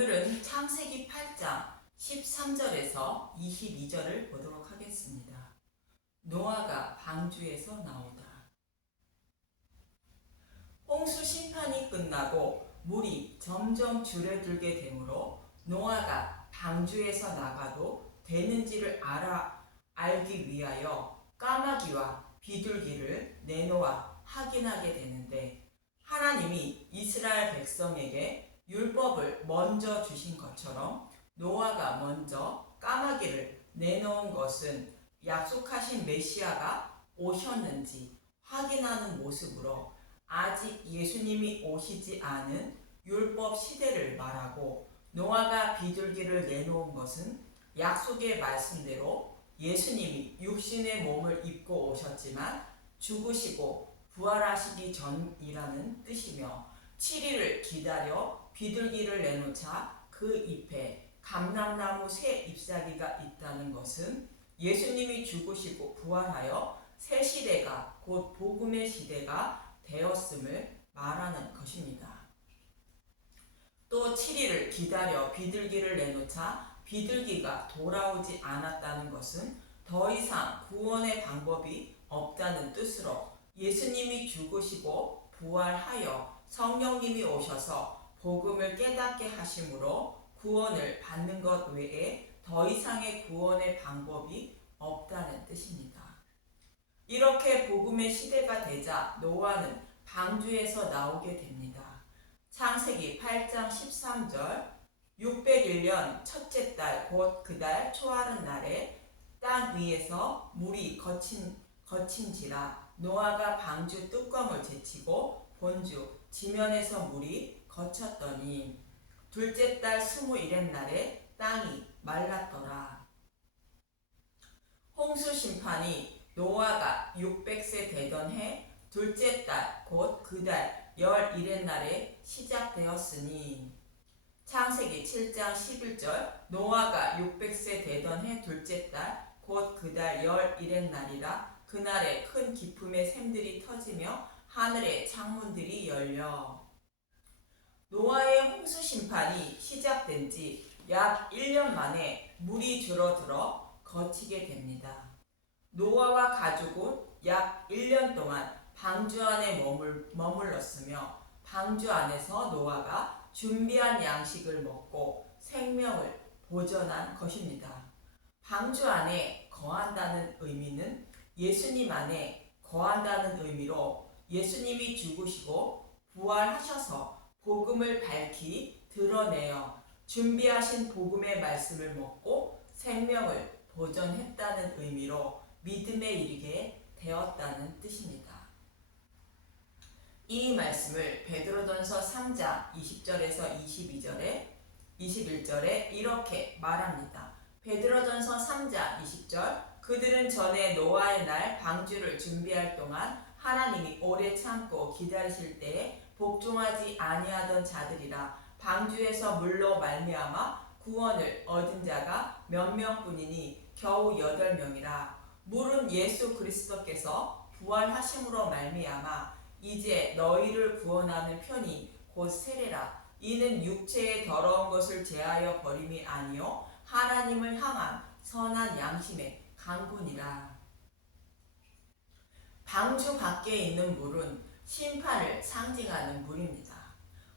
오늘은 창세기 8장 13절에서 22절을 보도록 하겠습니다. 노아가 방주에서 나오다. 홍수 심판이 끝나고 물이 점점 줄어들게 되므로 노아가 방주에서 나가도 되는지를 알기 위하여 까마귀와 비둘기를 내놓아 확인하게 되는데, 하나님이 이스라엘 백성에게 율법을 먼저 주신 것처럼 노아가 먼저 까마귀를 내놓은 것은 약속하신 메시아가 오셨는지 확인하는 모습으로 아직 예수님이 오시지 않은 율법 시대를 말하고, 노아가 비둘기를 내놓은 것은 약속의 말씀대로 예수님이 육신의 몸을 입고 오셨지만 죽으시고 부활하시기 전이라는 뜻이며, 7일을 기다려 비둘기를 내놓자 그 잎에 감람나무 새 잎사귀가 있다는 것은 예수님이 죽으시고 부활하여 새 시대가 곧 복음의 시대가 되었음을 말하는 것입니다. 또 7일을 기다려 비둘기를 내놓자 비둘기가 돌아오지 않았다는 것은 더 이상 구원의 방법이 없다는 뜻으로 예수님이 죽으시고 부활하여 성령님이 오셔서 복음을 깨닫게 하심으로 구원을 받는 것 외에 더 이상의 구원의 방법이 없다는 뜻입니다. 이렇게 복음의 시대가 되자 노아는 방주에서 나오게 됩니다. 창세기 8장 13절, 601년 첫째 달 곧 그달 초하룻 날에 땅 위에서 물이 거친지라 노아가 방주 뚜껑을 제치고 본즉 지면에서 물이 거쳤더니 둘째 달 21의 날에 땅이 말랐더라. 홍수 심판이 노아가 600세 되던 해 둘째 달 곧 그달 11의 날에 시작되었으니, 창세기 7장 11절, 노아가 600세 되던 해 둘째 달 곧 그달 11의 날이라 그날에 큰 기품의 샘들이 터지며 하늘의 창문들이 열려. 노아의 홍수 심판이 시작된 지 약 1년 만에 물이 줄어들어 거치게 됩니다. 노아와 가족은 약 1년 동안 방주 안에 머물렀으며, 방주 안에서 노아가 준비한 양식을 먹고 생명을 보존한 것입니다. 방주 안에 거한다는 의미는 예수님 안에 거한다는 의미로, 예수님이 죽으시고 부활하셔서 복음을 밝히 드러내어 준비하신 복음의 말씀을 먹고 생명을 보존했다는 의미로 믿음에 이르게 되었다는 뜻입니다. 이 말씀을 베드로전서 3장 20절에서 21절에 이렇게 말합니다. 베드로전서 3장 20절, 그들은 전에 노아의 날 방주를 준비할 동안 하나님이 오래 참고 기다리실 때에 복종하지 아니하던 자들이라. 방주에서 물로 말미암아 구원을 얻은 자가 몇 명뿐이니 겨우 8명이라. 물은 예수 그리스도께서 부활하심으로 말미암아 이제 너희를 구원하는 편이 곧 세례라. 이는 육체의 더러운 것을 제하여 버림이 아니요 하나님을 향한 선한 양심의 강군이라. 방주 밖에 있는 물은 심판을 상징하는 물입니다.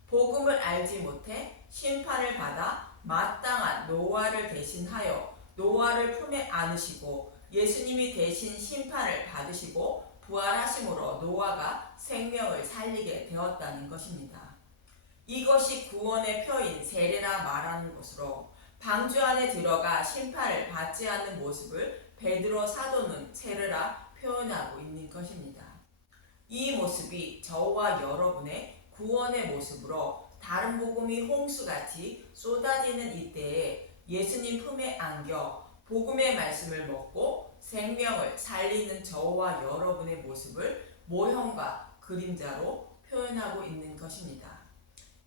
복음을 알지 못해 심판을 받아 마땅한 노아를 대신하여 노아를 품에 안으시고 예수님이 대신 심판을 받으시고 부활하심으로 노아가 생명을 살리게 되었다는 것입니다. 이것이 구원의 표인 세례라 말하는 것으로, 방주 안에 들어가 심판을 받지 않는 모습을 베드로 사도는 세례라 표현하고 있는 것입니다. 이 모습이 저와 여러분의 구원의 모습으로, 다른 복음이 홍수같이 쏟아지는 이때에 예수님 품에 안겨 복음의 말씀을 먹고 생명을 살리는 저와 여러분의 모습을 모형과 그림자로 표현하고 있는 것입니다.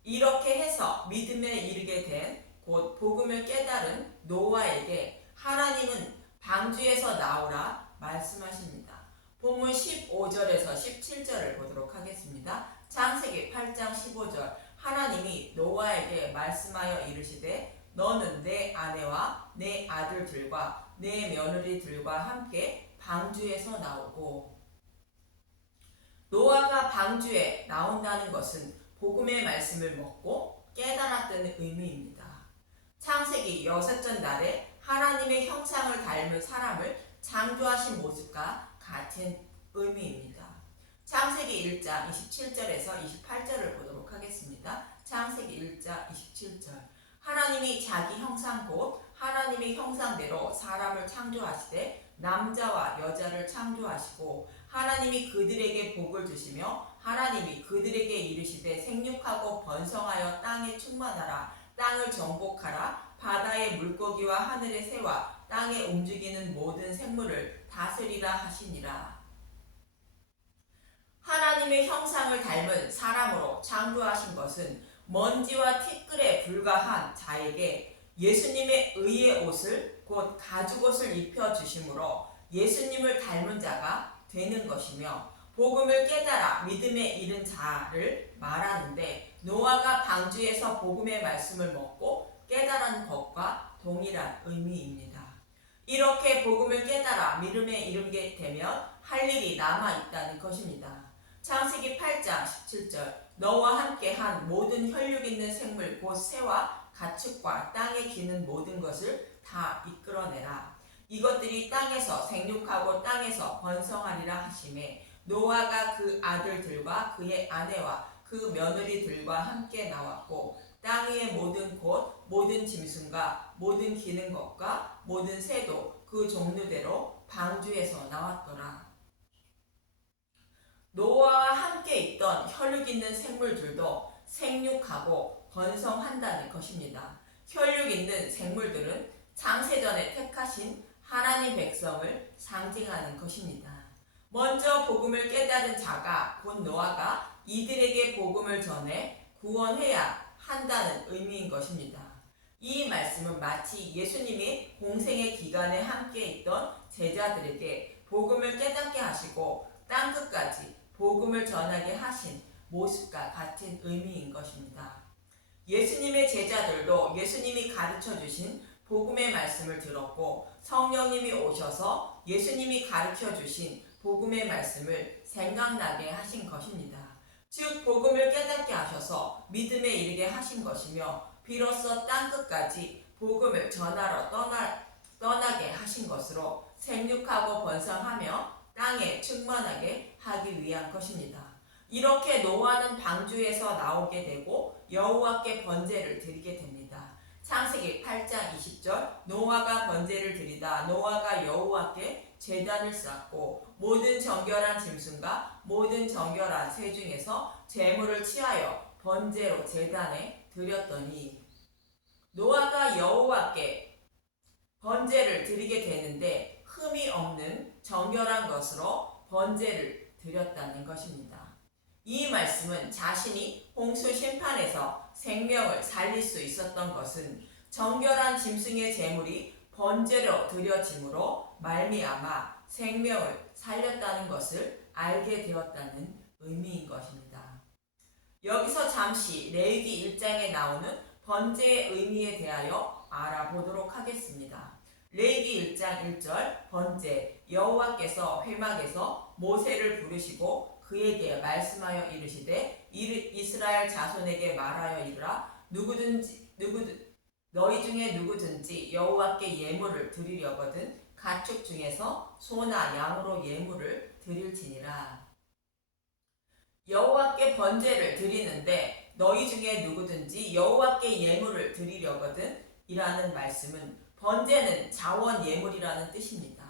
이렇게 해서 믿음에 이르게 된 곧 복음을 깨달은 노아에게 하나님은 방주에서 나오라 말씀하십니다. 본문 15절에서 17절을 보도록 하겠습니다. 창세기 8장 15절, 하나님이 노아에게 말씀하여 이르시되 너는 내 아내와 내 아들들과 내 며느리들과 함께 방주에서 나오고. 노아가 방주에 나온다는 것은 복음의 말씀을 먹고 깨달았다는 의미입니다. 창세기 6째 날에 하나님의 형상을 닮은 사람을 창조하신 모습과 같은 의미입니다. 창세기 1장 27절에서 28절을 보도록 하겠습니다. 창세기 1장 27절. 하나님이 자기 형상 곧 하나님의 형상대로 사람을 창조하시되 남자와 여자를 창조하시고 하나님이 그들에게 복을 주시며 하나님이 그들에게 이르시되 생육하고 번성하여 땅에 충만하라. 땅을 정복하라. 바다의 물고기와 하늘의 새와 땅에 움직이는 모든 생물을 다스리라 하시니라. 하나님의 형상을 닮은 사람으로 창조하신 것은 먼지와 티끌에 불과한 자에게 예수님의 의의 옷을 곧 가죽옷을 입혀주심으로 예수님을 닮은 자가 되는 것이며 복음을 깨달아 믿음에 이른 자를 말하는데 노아가 방주에서 복음의 말씀을 먹고 깨달은 것과 동일한 의미입니다. 이렇게 복음을 깨달아 믿음에 이르게 되면 할 일이 남아있다는 것입니다. 창세기 8장 17절. 너와 함께 한 모든 혈육 있는 생물 곧 새와 가축과 땅에 기는 모든 것을 다 이끌어내라. 이것들이 땅에서 생육하고 땅에서 번성하리라 하시매 노아가 그 아들들과 그의 아내와 그 며느리들과 함께 나왔고 땅 위의 모든 곳 모든 짐승과 모든 기는 것과 모든 새도 그 종류대로 방주에서 나왔더라. 노아와 함께 있던 혈육 있는 생물들도 생육하고 번성한다는 것입니다. 혈육 있는 생물들은 창세전에 택하신 하나님 백성을 상징하는 것입니다. 먼저 복음을 깨달은 자가 곧 노아가 이들에게 복음을 전해 구원해야 한다는 의미인 것입니다. 이 말씀은 마치 예수님이 공생의 기간에 함께 있던 제자들에게 복음을 깨닫게 하시고 땅끝까지 복음을 전하게 하신 모습과 같은 의미인 것입니다. 예수님의 제자들도 예수님이 가르쳐 주신 복음의 말씀을 들었고 성령님이 오셔서 예수님이 가르쳐 주신 복음의 말씀을 생각나게 하신 것입니다. 즉 복음을 깨닫게 하셔서 믿음에 이르게 하신 것이며 비로소 땅끝까지 복음을 전하러 떠나게 하신 것으로 생육하고 번성하며 땅에 충만하게 하기 위한 것입니다. 이렇게 노아는 방주에서 나오게 되고 여호와께 번제를 드리게 됩니다. 창세기 8장 20절. 노아가 번제를 드리다 노아가 여호와께 제단을 쌓고 모든 정결한 짐승과 모든 정결한 새 중에서 제물을 취하여 번제로 제단에 드렸더니. 노아가 여호와께 번제를 드리게 되는데 흠이 없는 정결한 것으로 번제를 드렸다는 것입니다. 이 말씀은 자신이 홍수 심판에서 생명을 살릴 수 있었던 것은 정결한 짐승의 제물이 번제로 드려짐으로 말미암아 생명을 살렸다는 것을 알게 되었다는 의미인 것입니다. 여기서 잠시 레위기 1장에 나오는 번제의 의미에 대하여 알아보도록 하겠습니다. 레위기 1장 1절. 번제. 여호와께서 회막에서 모세를 부르시고 그에게 말씀하여 이르시되 이스라엘 자손에게 말하여 이르라. 너희 중에 누구든지 여호와께 예물을 드리려거든 가축 중에서 소나 양으로 예물을 드릴지니라. 여호와께 번제를 드리는데 너희 중에 누구든지 여호와께 예물을 드리려거든 이라는 말씀은 번제는 자원 예물이라는 뜻입니다.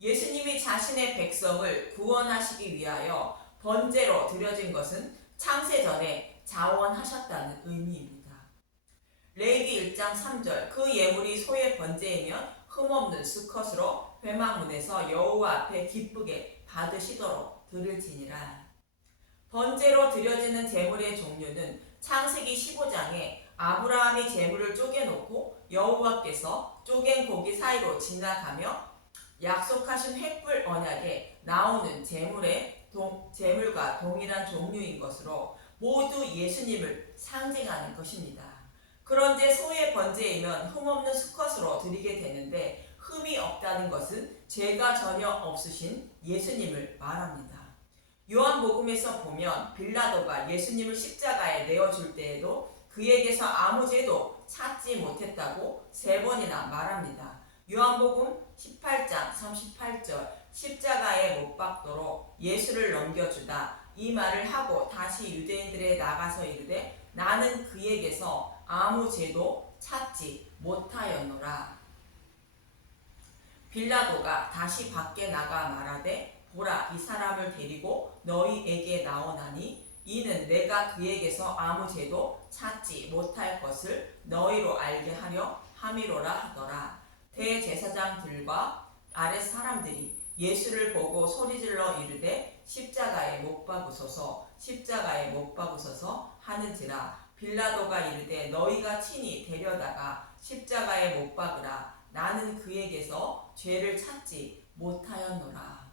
예수님이 자신의 백성을 구원하시기 위하여 번제로 드려진 것은 창세전에 자원하셨다는 의미입니다. 레위기 1장 3절. 그 예물이 소의 번제이면 흠없는 수컷으로 회막문에서 여호와 앞에 기쁘게 받으시도록 드릴지니라. 번제로 드려지는 제물의 종류는 창세기 15장에 아브라함이 제물을 쪼개놓고 여호와께서 쪼갠 고기 사이로 지나가며 약속하신 횃불 언약에 나오는 제물과 동일한 종류인 것으로 모두 예수님을 상징하는 것입니다. 그런데 소의 번제이면 흠없는 수컷으로 드리게 되는데 흠이 없다는 것은 죄가 전혀 없으신 예수님을 말합니다. 요한복음에서 보면 빌라도가 예수님을 십자가에 내어줄 때에도 그에게서 아무 죄도 찾지 못했다고 3번이나 말합니다. 요한복음 18장 38절 십자가에 못 박도록 예수를 넘겨주다 이 말을 하고 다시 유대인들에 나가서 이르되 나는 그에게서 아무 죄도 찾지 못하였노라. 빌라도가 다시 밖에 나가 말하되 보라 이 사람을 데리고 너희에게 나오나니 이는 내가 그에게서 아무 죄도 찾지 못할 것을 너희로 알게 하려 함이로라 하더라. 대제사장들과 아랫 사람들이 예수를 보고 소리질러 이르되 십자가에 못 박으소서 십자가에 못 박으소서 하는지라. 빌라도가 이르되 너희가 친히 데려다가 십자가에 못 박으라. 나는 그에게서 죄를 찾지 못하였노라.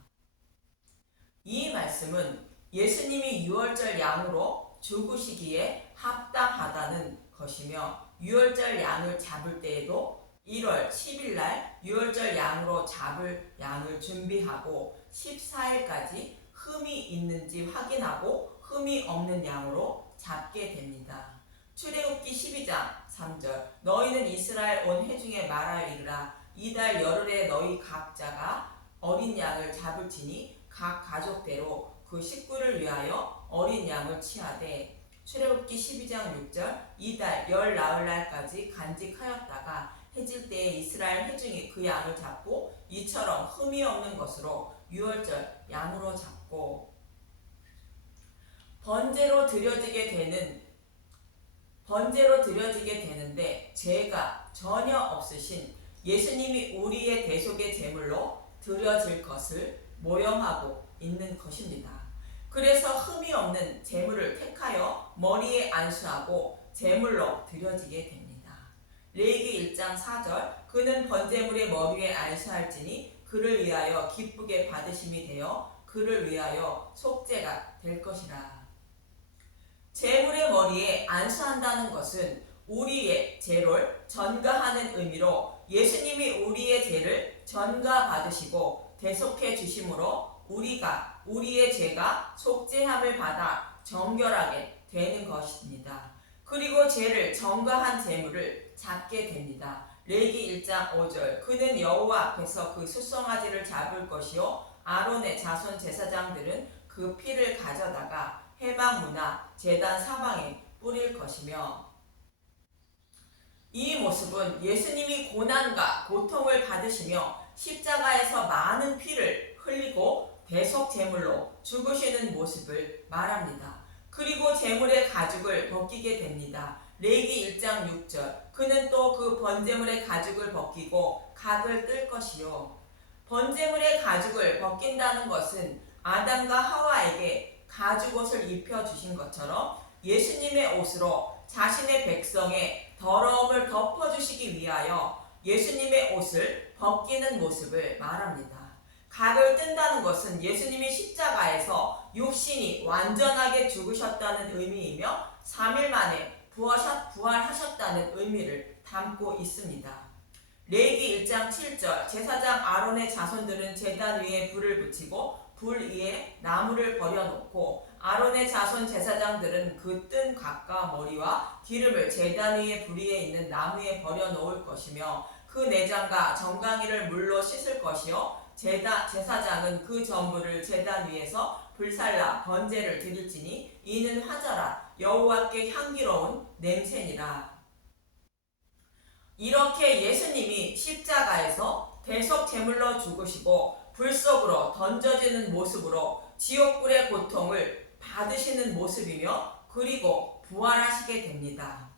이 말씀은 예수님이 유월절 양으로 죽으시기에 합당하다는 것이며 유월절 양을 잡을 때에도 1월 10일 날 유월절 양으로 잡을 양을 준비하고 14일까지 흠이 있는지 확인하고 흠이 없는 양으로 잡게 됩니다. 출애굽기 12장 3절 너희는 이스라엘 온 회중에 말하여 이르라 이달 열흘에 너희 각자가 어린 양을 잡을지니 각 가족대로 그 식구를 위하여 어린 양을 취하되 출애굽기 12장 6절 이달 열 나흘날까지 간직하였다가 해질 때에 이스라엘 회중이 그 양을 잡고 이처럼 흠이 없는 것으로 유월절 양으로 잡고 번제로 드려지게 되는데 죄가 전혀 없으신 예수님이 우리의 대속의 제물로 드려질 것을 모형하고 있는 것입니다. 그래서 흠이 없는 제물을 택하여 머리에 안수하고 제물로 드려지게 됩니다. 레위기 1장 4절 그는 번제물의 머리에 안수할지니 그를 위하여 기쁘게 받으심이 되어 그를 위하여 속죄가 될 것이라. 제물의 머리에 안수한다는 것은 우리의 죄를 전가하는 의미로 예수님이 우리의 죄를 전가받으시고 대속해 주심으로 우리의 죄가 속죄함을 받아 정결하게 되는 것입니다. 그리고 죄를 전가한 제물을 잡게 됩니다. 레위기 1장 5절 그는 여호와 앞에서 그 수송아지를 잡을 것이요 아론의 자손 제사장들은 그 피를 가져다가 해방무나 제단 사방에 뿌릴 것이며 이 모습은 예수님이 고난과 고통을 받으시며 십자가에서 많은 피를 흘리고 대속 제물로 죽으시는 모습을 말합니다. 그리고 제물의 가죽을 벗기게 됩니다. 레위기 1장 6절 그는 또 그 번제물의 가죽을 벗기고 각을 뜰 것이요. 번제물의 가죽을 벗긴다는 것은 아담과 하와에게 가죽옷을 입혀주신 것처럼 예수님의 옷으로 자신의 백성의 더러움을 덮어주시기 위하여 예수님의 옷을 벗기는 모습을 말합니다. 각을 뜬다는 것은 예수님이 십자가에서 육신이 완전하게 죽으셨다는 의미이며 3일 만에 부활하셨다는 의미를 담고 있습니다. 레위기 1장 7절 제사장 아론의 자손들은 제단 위에 불을 붙이고 불 위에 나무를 버려놓고 아론의 자손 제사장들은 그 뜬 각과 머리와 기름을 제단 위에 불 위에 있는 나무에 버려놓을 것이며 그 내장과 정강이를 물로 씻을 것이요 제사장은 그 전부를 제단 위에서 불살라 번제를 드릴지니 이는 화절한 여호와께 향기로운 냄새니라. 이렇게 예수님이 십자가에서 대속 제물로 죽으시고 불 속으로 던져지는 모습으로 지옥불의 고통을 받으시는 모습이며 그리고 부활하시게 됩니다.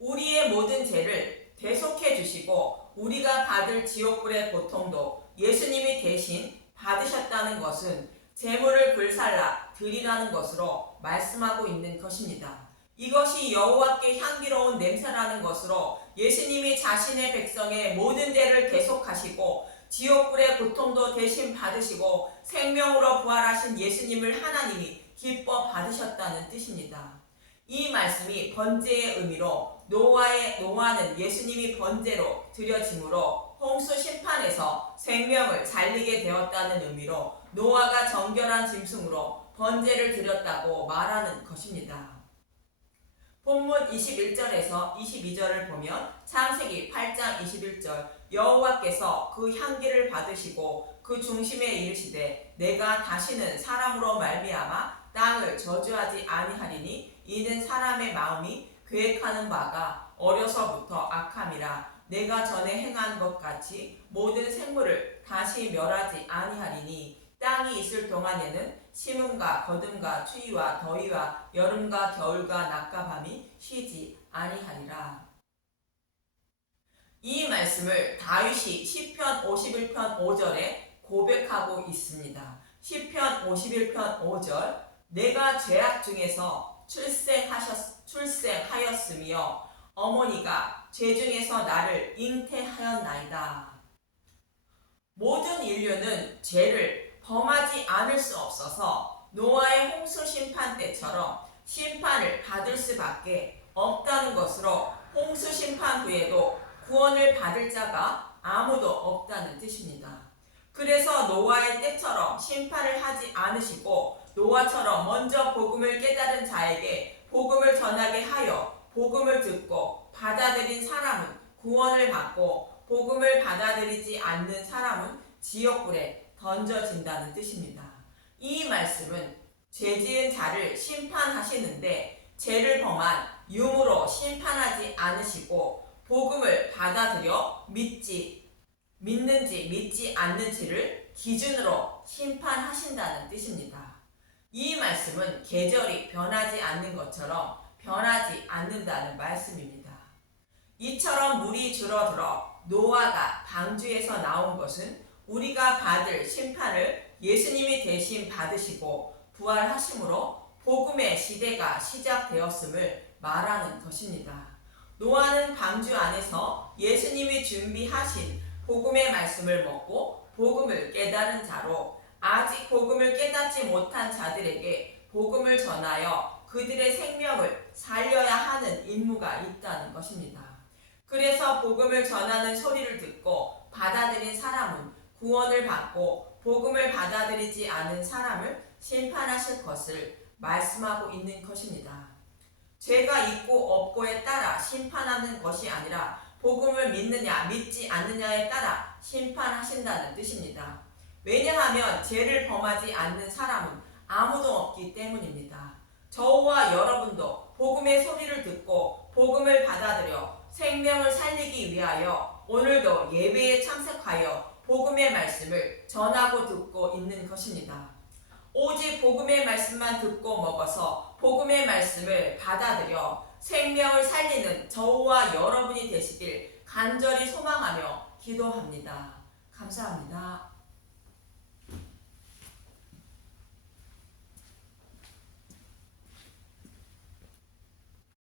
우리의 모든 죄를 대속해 주시고 우리가 받을 지옥불의 고통도 예수님이 대신 받으셨다는 것은 제물을 불살라 드리라는 것으로 말씀하고 있는 것입니다. 이것이 여호와께 향기로운 냄새라는 것으로 예수님이 자신의 백성의 모든 죄를 대속하시고 지옥불의 고통도 대신 받으시고 생명으로 부활하신 예수님을 하나님이 기뻐 받으셨다는 뜻입니다. 이 말씀이 번제의 의미로 노아는 예수님이 번제로 드려짐으로 홍수 심판에서 생명을 살리게 되었다는 의미로 노아가 정결한 짐승으로 번제를 드렸다고 말하는 것입니다. 본문 21절에서 22절을 보면 창세기 8장 21절 여호와께서 그 향기를 받으시고 그 중심에 이르시되 내가 다시는 사람으로 말미암아 땅을 저주하지 아니하리니 이는 사람의 마음이 계획하는 바가 어려서부터 악함이라 내가 전에 행한 것 같이 모든 생물을 다시 멸하지 아니하리니 땅이 있을 동안에는 심음과 거둠과 추위와 더위와 여름과 겨울과 낮과 밤이 쉬지 아니하리라. 이 말씀을 다윗이 시편 51편 5절에 고백하고 있습니다. 시편 51편 5절 내가 죄악 중에서 출생하였으며 어머니가 죄 중에서 나를 잉태하였나이다. 모든 인류는 죄를 범하지 않을 수 없어서 노아의 홍수 심판 때처럼 심판을 받을 수밖에 없다는 것으로 홍수 심판 후에도 구원을 받을 자가 아무도 없다는 뜻입니다. 그래서 노아의 때처럼 심판을 하지 않으시고 노아처럼 먼저 복음을 깨달은 자에게 복음을 전하게 하여 복음을 듣고 받아들인 사람은 구원을 받고 복음을 받아들이지 않는 사람은 지옥불에 던져진다는 뜻입니다. 이 말씀은 죄 지은 자를 심판하시는데 죄를 범한 유무로 심판하지 않으시고 복음을 받아들여 믿는지 믿지 않는지를 기준으로 심판하신다는 뜻입니다. 이 말씀은 계절이 변하지 않는 것처럼 변하지 않는다는 말씀입니다. 이처럼 물이 줄어들어 노아가 방주에서 나온 것은 우리가 받을 심판을 예수님이 대신 받으시고 부활하심으로 복음의 시대가 시작되었음을 말하는 것입니다. 노아는 방주 안에서 예수님이 준비하신 복음의 말씀을 먹고 복음을 깨달은 자로 아직 복음을 깨닫지 못한 자들에게 복음을 전하여 그들의 생명을 살려야 하는 임무가 있다는 것입니다. 그래서 복음을 전하는 소리를 듣고 받아들인 사람은 구원을 받고 복음을 받아들이지 않은 사람을 심판하실 것을 말씀하고 있는 것입니다. 죄가 있고 없고에 따라 심판하는 것이 아니라 복음을 믿느냐 믿지 않느냐에 따라 심판하신다는 뜻입니다. 왜냐하면 죄를 범하지 않는 사람은 아무도 없기 때문입니다. 저와 여러분도 복음의 소리를 듣고 복음을 받아들여 생명을 살리기 위하여 오늘도 예배에 참석하여 복음의 말씀을 전하고 듣고 있는 것입니다. 오직 복음의 말씀만 듣고 먹어서 복음의 말씀을 받아들여 생명을 살리는 저와 여러분이 되시길 간절히 소망하며 기도합니다. 감사합니다.